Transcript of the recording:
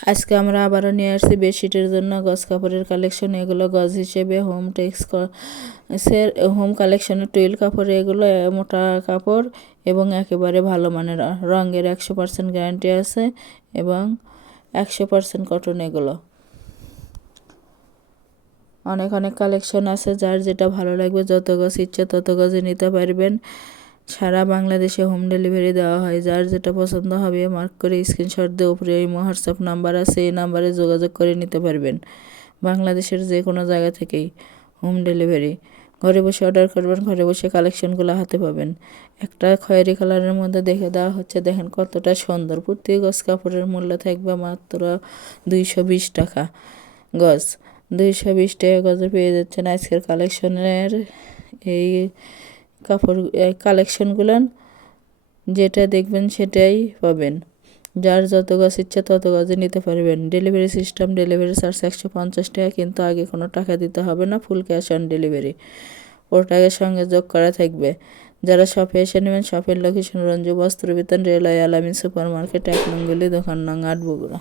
আজকে আমরা আবারও নিয়ে আসছি বেডশিটের জন্য গজ কাপড়ের কালেকশন এগুলো গজ হিসেবে হোম টেক্স সের হোম কালেকশনের টুয়েল কাপড় এগুলো মোটা কাপড় এবং একেবারে ভালো মানের রঙের একশো পার্সেন্ট গ্যারান্টি আছে এবং একশো পার্সেন্ট কটন এগুলো। অনেক অনেক কালেকশন আছে যার যেটা ভালো লাগবে, যত গজ ইচ্ছে তত গজে নিতে পারবেন। সারা বাংলাদেশে হোম ডেলিভারি দেওয়া হয়। যার যেটা পছন্দ হবে মার্ক করে স্ক্রিনশট দিয়ে উপরে এই হোয়াটসঅ্যাপ নাম্বার আছে, এই নাম্বারে যোগাযোগ করে নিতে পারবেন। বাংলাদেশের যে কোনো জায়গা থেকেই হোম ডেলিভারি। ঘরে বসে অর্ডার করবেন, ঘরে বসে কালেকশনগুলো হাতে পাবেন। একটা খয়েরি কালারের মধ্যে দেখে দেওয়া হচ্ছে, দেখেন কতটা সুন্দর। প্রতি গজ কাপড়ের মূল্য থাকবে মাত্র দুইশো বিশ টাকা গজ। দুইশো বিশ টাকা গজে পেয়ে যাচ্ছেন আজকের কালেকশনের এই কাপড় কালেকশনগুলো যেটা দেখবেন সেটাই পাবেন। যার যত গাছ ইচ্ছা তত গাছে নিতে পারবেন। ডেলিভারি সিস্টেম ডেলিভারি চার্জ একশো পঞ্চাশ টাকা, কিন্তু আগে কোনো টাকা দিতে হবে না ফুল ক্যাশ অন ডেলিভারি ওটাকে সঙ্গে যোগ করা থাকবে। যারা শপে এসে নেবেন শপের location Ranju Bastra Bitan railway Alamin super market এক নঙ্গলি দোকান নং আট, বগুড়া।